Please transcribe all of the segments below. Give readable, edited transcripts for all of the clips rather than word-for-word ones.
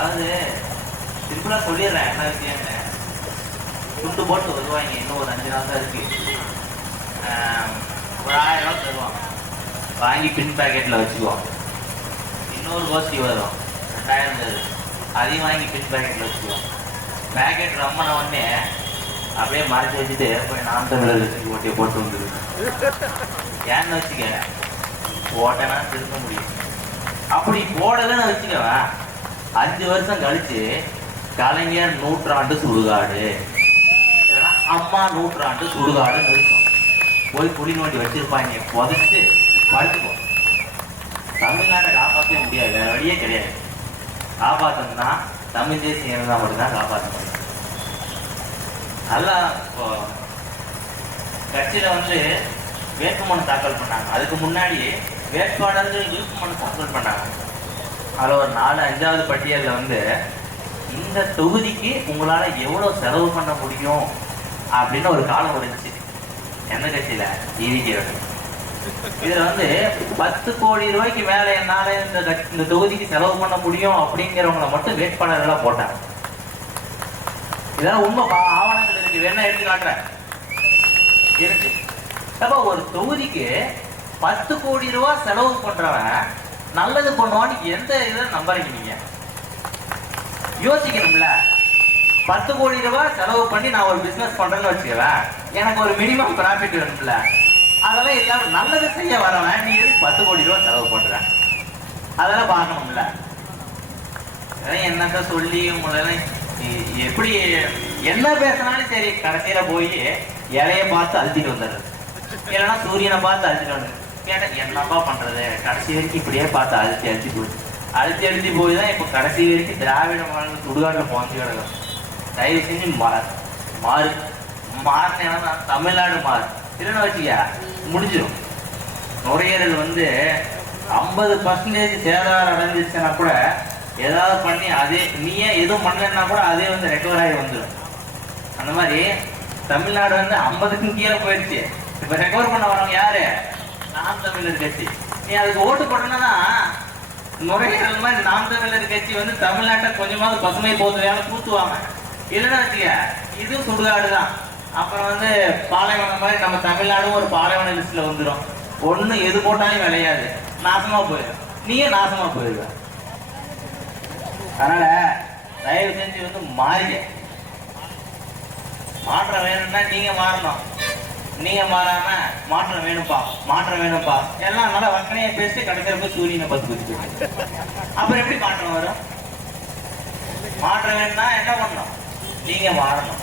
அதாவது சிம்பிளா சொல்லிடுறேன் என்ன விஷயம்னு. துண்டு போட்டு வருவாங்க, இன்னும் ஒரு 5 நாள் தான் இருக்கு. ஒரு 1000 ரூபா தருவான், வாங்கி பின் பேக்கெட்ல வச்சுக்குவோம். இன்னொரு கோஷ்டி வரும் 2000 தரு, அதையும் வாங்கி பின் பேக்கெட்ல வச்சுக்குவோம். பேக்கெட் ரம்மன உடனே அப்படியே மறைச்சி வச்சுட்டு போய் நாம் தமிழர் வச்சு ஓட்டியை போட்டு வந்துடுது. ஏன்னு வச்சுக்க, போட்டேன்னா திரும்ப முடியும். அப்படி போடலன்னு வச்சுக்கவன் 5 வருஷம் கழிச்சு கலைஞர் நூற்றாண்டு சுடுகாடு, அம்மா நூற்றாண்டு சுடுகாடுன்னு இருக்கும். போய் குடி நோண்டி வச்சிருப்பாங்க, புதைச்சு படுத்துப்போம். தமிழ்நாட்டை காப்பாற்றவே முடியாது, வேற வழியே கிடையாது. காப்பாற்றணும்னா தமிழ் தேசியம் இருந்தால் மட்டும்தான் காப்பாற்ற முடியும். நல்லா இப்போ கட்சியில வந்து வேட்புமனு தாக்கல் பண்ணாங்க. அதுக்கு முன்னாடி வேட்பாளர்கள் விருப்பமனு தாக்கல் பண்ணாங்க. அதில் ஒரு 4-5வது பட்டியலில் வந்து இந்த தொகுதிக்கு உங்களால எவ்வளவு செலவு பண்ண முடியும் அப்படின்னு ஒரு காலம் இருந்துச்சு. எந்த கட்சியில? ஈவிகேடு. இதுல வந்து 10 கோடி ரூபாய்க்கு மேல என்னால இந்த தொகுதிக்கு செலவு பண்ண முடியும் அப்படிங்கிறவங்களை மட்டும் வேட்பாளர்களா போட்டாங்க. இதெல்லாம் உண்மை ஆவணங்கள் இருக்கு, வேணா எடுத்து காட்டுறேன் இருக்கு. அப்ப ஒரு தொகுதிக்கு 10 கோடி ரூபாய் செலவு பண்றவன் நல்லது பண்ணுவான்னு எந்த இதை நம்புறீங்க நீங்க? யோசிக்கணும்ல. 10 கோடி ரூபாய் செலவு பண்ணி நான் ஒரு பிசினஸ் பண்றேன்னு வச்சுக்கவேன், எனக்கு ஒரு மினிமம் ப்ராஃபிட் வேணும்ல. அதெல்லாம் எல்லாரும் நல்லது செய்ய வரவன் நீ எதுக்கு 10 கோடி ரூபாய் செலவு பண்ற? அதெல்லாம் பார்க்கணும்ல. என்னத்த சொல்லி உங்களை எப்படி என்ன பேசினாலும் சரி, கடைசியில போய் இலைய பார்த்து அழுத்திட்டு வந்துடுறது, இல்லைன்னா சூரியனை பார்த்து அழுத்திட்டு வந்து கேட்ட என்னப்பா பண்றது, கடைசி வரைக்கும் இப்படியே பார்த்து அழுத்தி போய் தான் இப்ப கடைசி வரைக்கும் திராவிட மாடல் சுடுகாட்டுல போஞ்சு கிடக்கும். தயவு செஞ்சு மாறினா தமிழ்நாடு மாறு, இல்லைன்னு வச்சுக்க முடிஞ்சிடும். நுரையீரல் வந்து 50% சேதாரம் அடைஞ்சிச்சுன்னா கூட ஏதாவது பண்ணி அதே நீயே எதுவும் பண்ணலன்னா கூட அதே வந்து ரெக்கவர் ஆகி வந்துடும். அந்த மாதிரி தமிழ்நாடு வந்து 50க்கும் கீழே போயிடுச்சு. இப்ப ரெக்கவர் பண்ண வரவங்க யாரு? நாம் தமிழர் கட்சி. நீ அதுக்கு ஓட்டு போட்டனா நுரையீரல் மாதிரி நாம் தமிழர் கட்சி வந்து தமிழ்நாட்டை கொஞ்சமாவது பசுமை போதுவையான கூத்துவாங்க. இல்லைன்னா வச்சுக்க இதுவும் சுடுகாடு தான். அப்புறம் வந்து பாலைவனம் மாதிரி நம்ம தமிழ்நாடும் ஒரு பாலைவன லிஸ்ட்ல வந்துடும். ஒண்ணு எது போட்டாலும் விளையாது, நாசமா போயிடும், நீயே நாசமா போயிடுவ. அதனால தயவு செஞ்சு வந்து மாறிக்க. மாற்றம் வேணும்னா நீங்க மாறணும். நீங்க மாறாம மாற்றம் வேணும்பா எல்லாம் நல்லா வக்கனையா பேசி கடைசியில் போய் சூரியனை பத்து அப்புறம் எப்படி மாற்றம் வரும்? மாற்றம் வேணும்னா என்ன பண்ணணும்? நீங்க மாறணும்.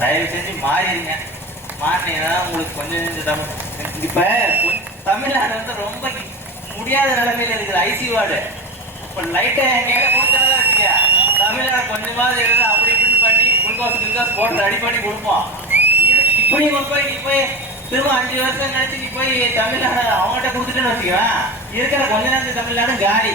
தயவு செஞ்சு மாறிடுங்க. மாறினீங்கன்னா உங்களுக்கு கொஞ்சம் இப்ப தமிழ்நாடு வந்து ரொம்ப முடியாத நிலைமையில இருக்குது. ஐசி வார்டு இப்ப லைட்டை எங்கேயா கொடுத்தா வச்சுக்க, தமிழ்நாடு கொஞ்சமாவது இருந்து அப்படி இப்படின்னு பண்ணி குளுக்கோஸ் போட்டு ரெடி பண்ணி கொடுப்போம். இப்படி போய் நீ போய் திரும்ப 5 வருஷம் கழிச்சு நீ போய் தமிழ்நாடு அவங்ககிட்ட கொடுத்துட்டுன்னு வச்சுக்குவேன், இருக்கிற கொஞ்ச நேரத்துக்கு தமிழ்நாடு காலி.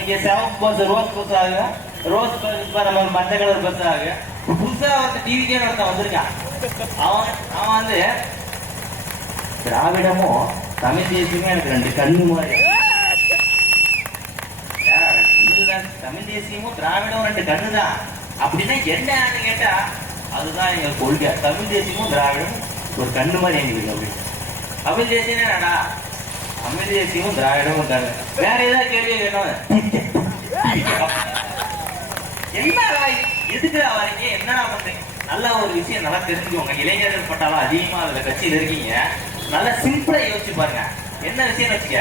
இங்க சிவப்பு பஸ் ரோஸ் பஸ் ஆகுது, ரோஸ் பஸ் நம்ம மஞ்சள் கலர் பஸ் ஆகுது. புதுசா ஒருத்த டிவிக்கே ஒருத்தன் வந்திருக்கான். அவன் வந்து திராவிடமும் தமிழ் தேசியமும் எனக்கு 2 கண்ணு மாதிரி. தமிழ் தேசியமும் திராவிடமும் 2 கண்ணு தான். அப்படின்னா என்னன்னு கேட்டா அதுதான் எங்க கொள்கை. தமிழ் தேசியமும் திராவிடமும் ஒரு கண்ணு மாதிரி எங்களுக்கு. அப்படி தமிழ் தேசியம் என்னடா? தமிழ் தேசியமும் திராவிடமும் கண்ணு. வேற ஏதாவது கேள்வி கேட்டோம் என்ன எதுக்குடா வரீங்க, என்னடா பண்றீங்க? நல்ல ஒரு விஷயம் நல்லா தெரிஞ்சுக்கோங்க. இளைஞர்கள் பட்டாலும் அதிகமா அதுல கட்சியில் இருக்கீங்க. நல்லா சிம்பிளா யோசிச்சு பாருங்க. என்ன விஷயம் வச்சுக்க,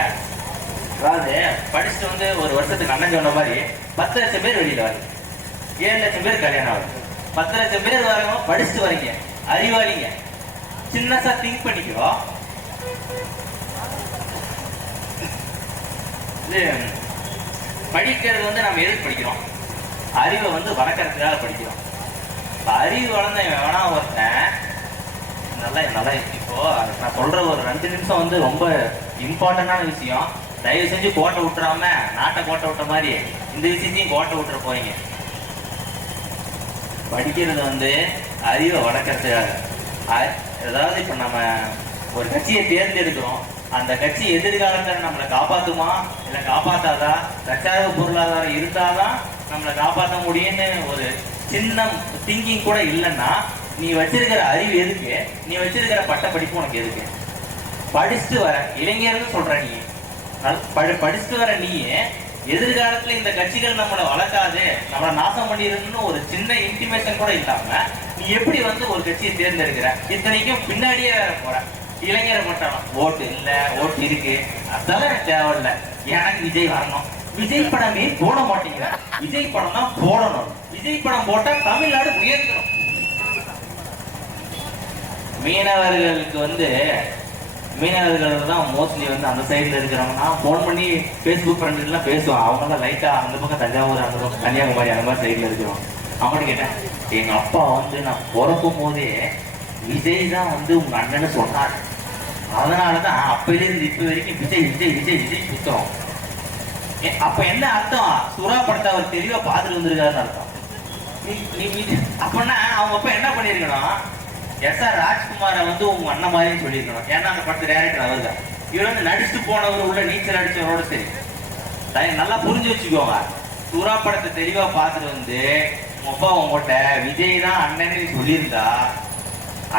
அதாவது படிச்சுட்டு வந்து ஒரு வருஷத்துக்கு அண்ணன் சொன்ன மாதிரி 10 லட்சம் பேர் வெளியில வரீங்க, 7 லட்சம் பேர் கல்யாணம் ஆகுது. 10 லட்சம் பேர் வரவங்க படிச்சுட்டு வரீங்க, அறிவாளிங்க. சின்னசா திங்க் பண்ணிக்கிறோம். இது படிக்கிறது வந்து நம்ம எதுக்கு படிக்கிறோம்? அறிவை வந்து வளர்க்கறதுக்காக படிக்கிறோம். அறிவு வளர்ந்த வேணா ஒருத்தன் நல்லா நல்லா இப்போ நான் சொல்ற ஒரு 2 நிமிஷம் வந்து ரொம்ப இம்பார்ட்டன்டான விஷயம். தயவு செஞ்சு கோட்டை விட்டுறாம நாட்டை கோட்டை விட்ட மாதிரி இந்த விஷயத்தையும் கோட்டை விட்டுற போறீங்க. படிக்கிறது வந்து அறிவை வளர்க்கறதுக்காக. அதாவது இப்ப நம்ம ஒரு கட்சியை தேர்ந்தெடுக்கிறோம், அந்த கட்சி எதிர்காலத்தில் நம்மளை காப்பாத்துமா இல்ல காப்பாத்தாதா, தற்சார்பு பொருளாதாரம் இருந்தாதான் நம்மளை காப்பாற்ற முடியும்னு ஒரு சின்ன திங்கிங் கூட இல்லைன்னா நீ வச்சிருக்கிற அறிவு எதுக்கு, நீ வச்சிருக்கிற பட்ட படிப்பு உனக்கு எதுக்கு? படிச்சுட்டு வர இளைஞர்னு சொல்ற நீ, படிச்சுட்டு வர நீ எதிர்காலத்துல இந்த கட்சிகள் நம்மளை வளர்க்காது, நம்மளை நாசம் பண்ணிருக்குன்னு ஒரு சின்ன இன்டிமேஷன் கூட இல்லாம நீ எப்படி வந்து ஒரு கட்சியை தேர்ந்தெடுக்கிற? இத்தனைக்கும் பின்னாடியே வேற போற. இளைஞரை மட்டும் ஓட்டு இல்ல, ஓட்டு இருக்கு, அதெல்லாம் எனக்கு தேவையில்லை, எனக்கு விஜய் வரணும். விஜய் படமே போட மாட்டேங்கிற, விஜய் படம் தான் போடணும். விஜய் படம் போட்டா தமிழ்நாடு உயர்த்தணும். மீனவர்களுக்கு வந்து மீனவர்கள் தான் மோஸ்ட்லி வந்து அந்த சைடில் இருக்கிறவங்க. நான் ஃபோன் பண்ணி ஃபேஸ்புக் ஃப்ரெண்ட்லாம் பேசுவேன். அவங்களாம் லைட்டாக அந்த பக்கம் தஞ்சாவூர், அந்த பக்கம் கன்னியாகுமரி அந்த மாதிரி சைடில் இருக்கிறோம். அவங்கள்ட்ட கேட்டேன், எங்கள் அப்பா வந்து நான் பிறக்கும் போதே விஜய் தான் வந்து உங்கள் அண்ணன்னு சொன்னார், அதனால தான் அப்பையிலேருந்து இப்போ வரைக்கும் விஜய் விஜய் விஜய் விஜய் சுத்தம். அப்போ என்ன அர்த்தம்? சுறா படத்தை அவர் தெளிவாக பார்த்துட்டு வந்திருக்காருன்னு அர்த்தம். அப்படின்னா அவங்க அப்பா என்ன பண்ணியிருக்கணும்? எஸ்.ஆர். ராஜ்குமாரை வந்து உங்க அண்ணன் மாதிரின்னு சொல்லியிருக்கணும். ஏன்னா அந்த படத்து டைரக்டர் அவர் தான். இவர் வந்து நடிச்சுட்டு போனவர், உள்ள நீச்சல் அடிச்சவரோட சரி. நல்லா புரிஞ்சு வச்சுக்கோங்க. சூறா படத்தை தெளிவா பார்த்துட்டு வந்து உங்க அப்பா உங்ககிட்ட விஜய் தான் அண்ணன்னு சொல்லியிருந்தா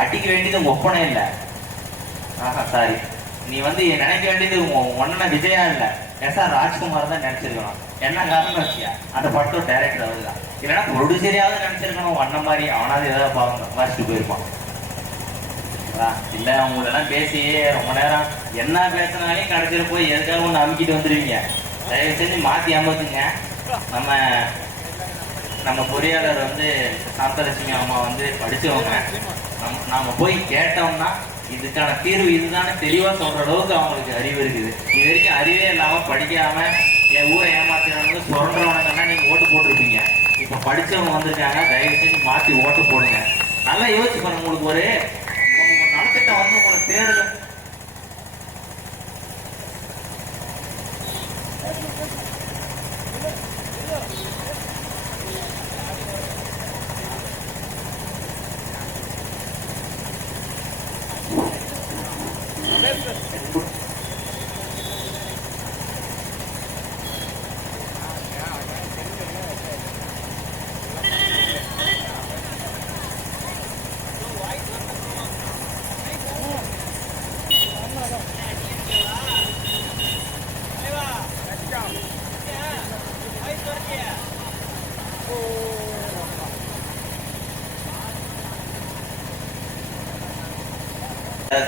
அடிக்க வேண்டியது உங்க ஒப்பனை இல்லை. சாரி, நீ வந்து நினைக்க வேண்டியது உங்க அண்ணனை விஜயா இல்லை, எஸ்.ஆர். ராஜ்குமார் தான் நினைச்சிருக்கணும். என்ன காரணம் வச்சியா? அந்த படத்தோட டைரக்டர் அவர் தான். இல்லைன்னா ப்ரொடியூசரையாவது நினைச்சிருக்கணும், அண்ணன் மாதிரி அவனாவது ஏதாவது பாருங்க வாசிட்டு போயிருப்பான். இல்ல அவங்களெல்லாம் பேசி ரொம்ப நேரம் என்ன பேசினாலையும் கடைசியில் போய் எதுக்காக ஒன்று அமுக்கிட்டு வந்துடுவீங்க. தயவு செஞ்சு மாற்றி அமர்த்துங்க. நம்ம பொறியாளர் வந்து சாந்தலட்சுமி அம்மா வந்து படிச்சவங்க. நாம போய் கேட்டோம்னா இதுக்கான தீர்வு இதுதானே தெளிவாக சொல்ற அளவுக்கு அவங்களுக்கு அறிவு இருக்குது. இது வரைக்கும் அறிவே இல்லாமல் படிக்காம என் ஊரை ஏமாத்துறவங்க சொல்றவனுக்கெல்லாம் நீங்க ஓட்டு போட்டிருப்பீங்க. இப்போ படிச்சவங்க வந்திருக்காங்க, தயவு செஞ்சு மாற்றி ஓட்டு போடுங்க. நல்லா யோசிச்சு பாருங்க. உங்களுக்கு ஒரு நலத்திட்டம் வந்து உங்களுக்கு தேர்தல்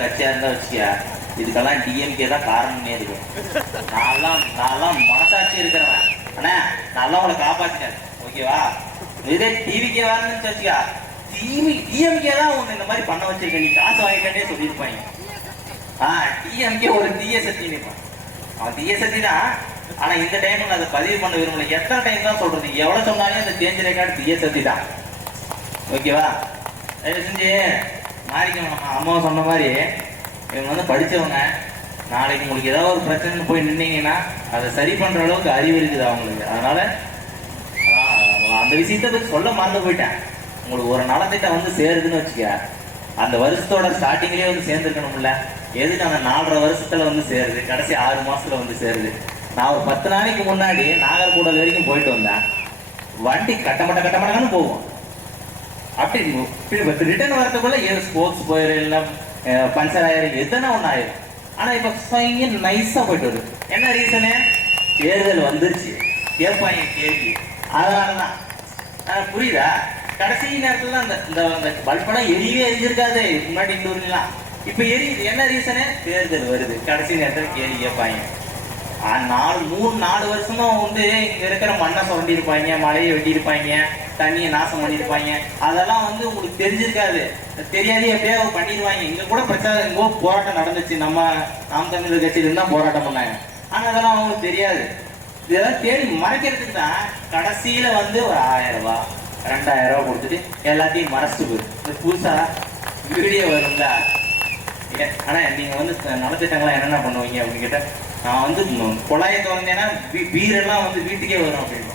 கட்சியா இருந்தா வச்சியா, இதுக்கெல்லாம் டிஎம்கே தான் காரணமே இருக்கு. நான் மனசாட்சி இருக்கிறவன். ஆனா நல்லா உங்களை காப்பாத்திட்டேன், ஓகேவா? இதே டிவிக்கே வரணும்னு வச்சியா, டிஎம்கே தான் உன்னை இந்த மாதிரி பண்ண வச்சிருக்க, நீ காசு வாங்கிட்டே சொல்லியிருப்பாங்க. டிஎம்கே ஒரு தீய சக்தி நிற்பான். அவன் தீய சக்தி தான். ஆனா இந்த டைம்ல அதை பதிவு பண்ண விரும்பல. எத்தனை டைம் தான் சொல்றது? எவ்வளவு சொன்னாலும் அந்த சேஞ்ச் ரெக்கார்டு தீய சக்தி தான், ஓகேவா? தயவு செஞ்சு மாறிக்கணும். அம்மா சொன்ன மாதிரி இவங்க வந்து படிச்சவங்க. நாளைக்கு உங்களுக்கு ஏதாவது ஒரு பிரச்சனை போய் நின்னீங்கன்னா அதை சரி பண்ற அளவுக்கு அறிவு இருக்குது அவங்களுக்கு. அதனால அந்த விஷயத்தை பற்றி சொல்ல மறந்து போயிட்டேன். உங்களுக்கு ஒரு நலத்திட்டம் வந்து சேருதுன்னு வச்சுக்க, அந்த வருஷத்தோட ஸ்டார்டிங்லேயே வந்து சேர்ந்துருக்கணும்ல. எதுக்கு அந்த 4.5 வருஷத்துல வந்து சேருது, கடைசி 6 மாசத்துல வந்து சேருது. நான் ஒரு 10 நாளைக்கு முன்னாடி நாகர்கோவில் வரைக்கும் போயிட்டு வந்தேன். வண்டி கட்டமட்டன்னு போகும். அப்படி ரிட்டர்ன் வரதுக்குள்ள ஸ்போர்ட்ஸ் போயிடும், இல்லை பஞ்சர் ஆயிரும், எத்தனை ஒன்று ஆயிரும். ஆனா இப்ப நைஸா போயிட்டு வருது. என்ன ரீசனு? தேர்தல் வந்துருச்சு, கேட்பாங்க கேள்வி. அதனாலதான் புரியுதா? கடைசி நேரத்துல அந்த பல்பெல்லாம் எரியவே எரிஞ்சிருக்காது முன்னாடி இந்த ஊர்லாம். இப்ப எரியுது. என்ன ரீசனு? தேர்தல் வருது, கடைசி நேரத்துல கேள்வி கேட்பாங்க. 3-4 வருஷமா வந்து இங்க இருக்கிற மண்ணை சுரண்டி இருப்பாங்க, மழையை வெட்டி இருப்பாங்க, தண்ணியை நாசம் பண்ணிருப்பாங்க. அதெல்லாம் வந்து உங்களுக்கு தெரிஞ்சிருக்காது, தெரியாதே எப்படியா பண்ணிடுவாங்க. இங்க கூட பிரச்சாரம், இங்கோ போராட்டம் நடந்துச்சு. நாம் தமிழர் கட்சியில இருந்தா போராட்டம் பண்ணாங்க. ஆனா அதெல்லாம் அவங்களுக்கு தெரியாது. இதெல்லாம் தேடி மறைக்கிறதுக்கு தான் கடைசியில வந்து ஒரு 1000 ரூபாய் 2000 ரூபாய் கொடுத்துட்டு எல்லாத்தையும் மறைச்சிட்டு போயிரு. இந்த புதுசா வீடியோ வரும்ல. ஆனா நீங்க வந்து நலத்திட்டங்கள்லாம் என்னென்ன பண்ணுவீங்க அப்படின்னு கேட்டா, நான் வந்து குழாயை திறந்தேன்னா பீரெல்லாம் வந்து வீட்டுக்கே வரும் அப்படின்னு.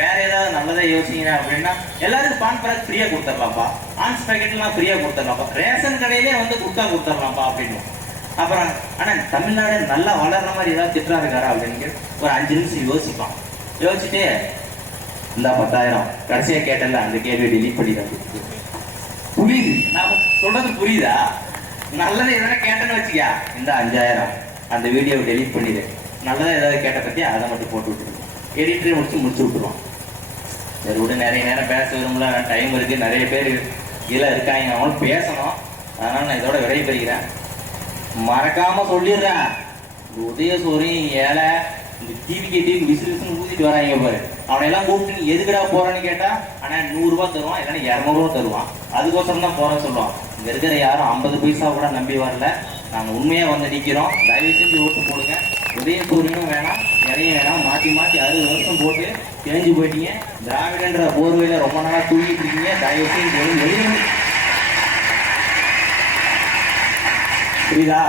வேற ஏதாவது நல்லதா யோசிங்க அப்படின்னா, எல்லாருக்கும் பான் பராக் ஃப்ரீயா கொடுத்துடலாம்ப்பா, ஆன்ஸ் பேக்கெட்லாம் ஃப்ரீயா கொடுத்துடலாம்ப்பா, ரேஷன் கடையிலே வந்து கொடுத்தரலாம்ப்பா அப்படின்னு. அப்புறம் ஆனா தமிழ்நாடு நல்லா வளர்ற மாதிரி ஏதாவது திட்டா இருக்காரா அப்படின்னு ஒரு 5 நிமிஷம் யோசிப்பான். யோசிச்சுட்டு இந்த 10,000 கடைசியா கேட்டல அந்த கேள்வியை டெலீட் பண்ணிடுறாங்க. புரியுது நாம சொல்றது புரியுதா? நல்லதை எதனா கேட்டேன்னு வச்சுக்கா, இந்த 5,000 அந்த வீடியோவை டெலீட் பண்ணிடு. நல்லதா ஏதாவது கேட்ட பத்தி அதை மட்டும் போட்டு விட்டுருவோம். எடிட்டரை முடிச்சு விட்டுருவோம். சரி விட, நிறைய நேரம் பேச விரும்பல, டைம் இருக்கு, நிறைய பேர் கீழே இருக்காங்க, அவங்களும் பேசணும். அதனால நான் இதோட விடைபெறுகிறேன். மறக்காம சொல்லிடுறேன், உதயசூரியன் ஏழை இந்த டிவி விசிறின்னு ஊதிட்டு வராங்க பாரு, அவனை எல்லாம் கூப்பிட்டு நீ எதுக்கடா போறான்னு கேட்டா, ஆனா 100 ரூபாய் தருவான், இல்லைன்னா 200 ரூபாய் தருவான். அதுக்கோசரம் தான் போறேன்னு சொல்லுவான். இங்க இருக்கிற யாரும் 50 பைசா கூட நம்பி வரல. நாங்க உண்மையா வந்து நிக்கிறோம். தயவு செஞ்சு ஓட்டு போடுங்க. உதயசூரியனும் வேணாம், இறையும் வேணாம். மாத்தி 60 வருஷம் போட்டு தேஞ்சு போயிட்டீங்க. திராவிடன்ற போர்வையில ரொம்ப நாளா தூங்கிட்டு இருக்கீங்க. தயவு செஞ்சு புரியுதா?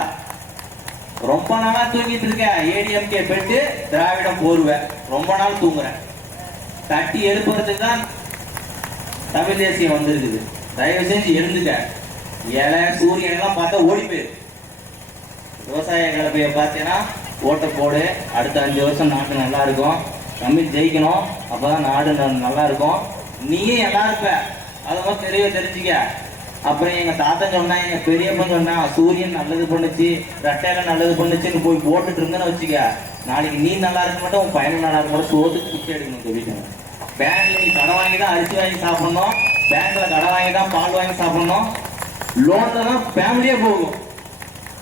ரொம்ப நாளா தூங்கிட்டு இருக்க. ஏடிஎம்கே பெட்டு, திராவிடம் போர்வை, ரொம்ப நாள் தூங்குறேன். தட்டி எழுப்புறதுக்கு தான் தமிழ் தேசியம் வந்திருக்குது. தயவு செஞ்சு எழுந்துக்க. இலை சூரியன் எல்லாம் பார்த்தா ஓடி போயிரு. விவசாய கலப்பையை பார்த்தீங்கன்னா ஓட்டை போடு. அடுத்த 5 வருஷம் நாடு நல்லா இருக்கும். தமிழ் ஜெயிக்கணும். அப்பதான் நாடு நல்லா இருக்கும். நீயே நல்லா இருப்ப. அதை மாதிரி தெரிஞ்சுக்க. அப்புறம் எங்க தாத்தன் சொன்னா, எங்க பெரியப்பன் சொன்னா, சூரியன் நல்லது பண்ணுச்சு, ரெட்டையில நல்லது பண்ணுச்சுன்னு போய் போட்டுட்டு இருந்தேன்னு வச்சுக்க, நாளைக்கு நீ நல்லா இருக்க மாட்டோம், உன் பையனும் நல்லா இருக்க மாட்டோம். சோத்துக்கு குச்சி எடுக்கணும் சொல்லிட்டாங்க. பேங்க்ல நீ கடை வாங்கி தான் அரிசி வாங்கி சாப்பிடணும். பேங்க்ல கடை வாங்கி தான் பால் வாங்கி சாப்பிடணும். லோன்ல தான் ஃபேமிலியே போகும்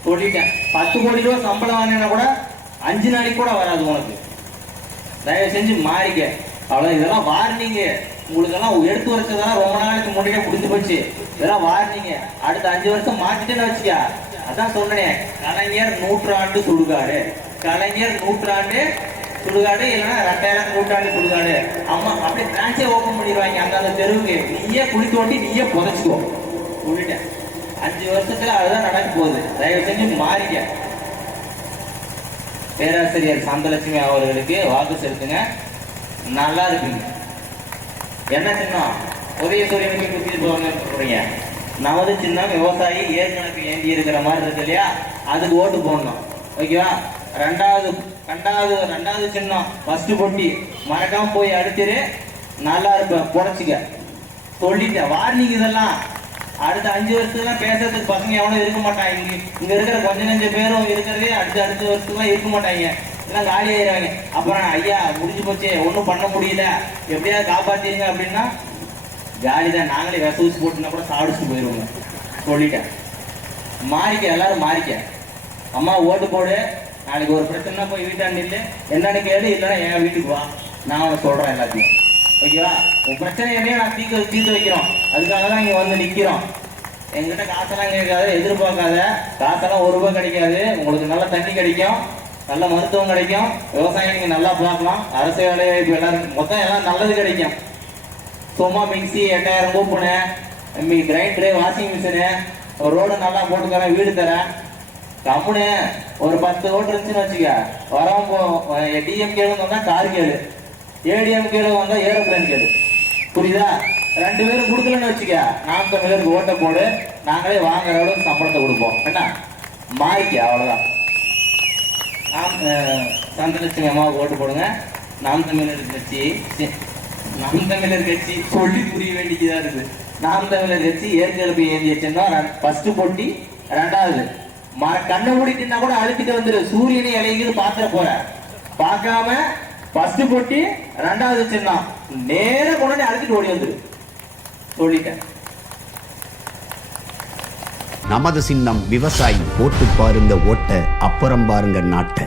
சொல்லிட்டேன். 10 கோடி ரூபாய் சம்பளம் வாங்கினா கூட 5 நாளைக்கு கூட வராது உனக்கு. தயவு செஞ்சு மாறிக்க. அவ்வளவு. இதெல்லாம் வார்னிங்க. உங்களுக்கு எல்லாம் எடுத்து வச்சதெல்லாம் ரொம்ப நாளைக்கு முன்னாடியே முடிஞ்சு போச்சு. இதெல்லாம் வார்னிங்க. அடுத்த 5 வருஷம் மாத்திட்டேன்னு வச்சுக்கா. அதான் சொன்னேன், கலைஞர் 100 சுடுகாடு, கலைஞர் 100 சுடுகாடு, இல்லைன்னா 2000 நூற்றாண்டு சுடுகாடு. அம்மா அப்படியே பிரான்ச்சே ஓபன் பண்ணிடுவாங்க அந்த தெருவுக்கு. நீயே குழி தோண்டி நீயே புதைச்சுக்கோ சொல்லிட்டேன். 5 வருஷத்துல அதுதான் நடக்க போகுது. தயவு செஞ்சு மாறிக்க. பேராசிரியர் சாந்தலட்சுமி அவர்களுக்கு வாக்கு செலுத்துங்க. நல்லா இருப்பீங்க. என்ன சின்னம்? உதயசூரியனுக்கு குத்திட்டு போறீங்க. நமது சின்னம் விவசாயி ஏற்கனவே ஏந்தி இருக்கிற மாதிரி இருக்கு இல்லையா, அதுக்கு ஓட்டு போடணும். ஓகேவா? ரெண்டாவது சின்னம் ஃபர்ஸ்ட் பொட்டி. மறக்காம போய் அடிச்சிரு. நல்லா இருப்ப. புடைச்சிக்க சொல்லிட்டேன். வார்னிங். இதெல்லாம் அடுத்த 5 வருஷத்துல பேசுறதுக்கு பசங்க எவனும் இருக்க மாட்டாங்க. இங்க இருக்கிற கொஞ்சம் பேரும் இருக்கிறதே அடுத்த வருஷத்துலாம் இருக்க மாட்டாங்க. எல்லாம் காலி ஆயிடுறாங்க. அப்புறம் ஐயா முடிஞ்சு போச்சு, ஒன்றும் பண்ண முடியல, எப்படியாவது காப்பாத்திருங்க அப்படின்னா ஜாலிதான். நாங்களே ஊசி போட்டுனா கூட சாடிச்சுட்டு போயிடுவோங்க சொல்லிட்டேன். மாறிக்க. எல்லாரும் மாறிக்க. அம்மா ஓட்டு போடு. நாளைக்கு ஒரு பிரச்சனை போய் வீட்டாண்டு இல்லை என்னன்னு கேளு, இல்லைன்னா என் வீட்டுக்கு வா, நான் உனக்கு சொல்றேன் எல்லாத்தையும். ஓகேவா? உன் பிரச்சனையே நான் தீர்த்து வைக்கிறோம். அதுக்காக தான் இங்க வந்து நிக்கிறோம். எங்கிட்ட காசெல்லாம் கேட்காது, எதிர்பார்க்காத. காசெல்லாம் 1 ரூபாய் கிடைக்காது. உங்களுக்கு நல்ல தண்ணி கிடைக்கும், நல்ல மருத்துவம் கிடைக்கும், விவசாயம் நீங்க நல்லா பார்க்கலாம், அரசு வேலை வாய்ப்பு எல்லாரும் மொத்தம் எல்லாம் நல்லது கிடைக்கும். சும்மா மிக்சி 8000 கூப்புனு, கிரைண்டரு, வாஷிங் மிஷினு, ஒரு ரோடு நல்லா போட்டு தரேன், வீடு தரேன். கம்முனு ஒரு 10 ஓட்டு இருந்துச்சுன்னு வச்சுக்க, வரவங்க டிஎம் கேளு வந்தா கார் கேளு, ஏடிஎம் கேளு வந்தா ஏரோப்ளைன் கேளு. புரியுதா? 2 பேரும் கொடுக்கலன்னு வச்சுக்க, நாம் தமிழருக்கு ஓட்டை போடு. நாங்களே வாங்குற அளவுக்கு சம்பளத்தை கொடுப்போம். என்ன மாறிக்க. அவ்வளவுதான். சாந்தலட்சுமி அம்மாவுக்கு ஓட்டு போடுங்க. நாம் தமிழர் கட்சி சொல்லி புரிய வேண்டியதா இருக்கு. நாம் தமிழர் கட்சி ஏற்கனவே ஏந்திய சின்னம் ஃபர்ஸ்ட் போட்டி. 2வது கண்ணை மூடிட்டுனா கூட அழுத்திட்டு வந்துரு. சூரியனை இலையுது பாத்திர போற பார்க்காம ஃபர்ஸ்ட் போட்டி 2வது சின்னம் நேர கொண்டு அழுத்திட்டு ஓடி வந்துரு சொல்லிட்டேன். நமது சின்னம் விவசாயி. போட்டு பாருங்க ஓட்ட, அப்புறம் பாருங்க நாட்டை.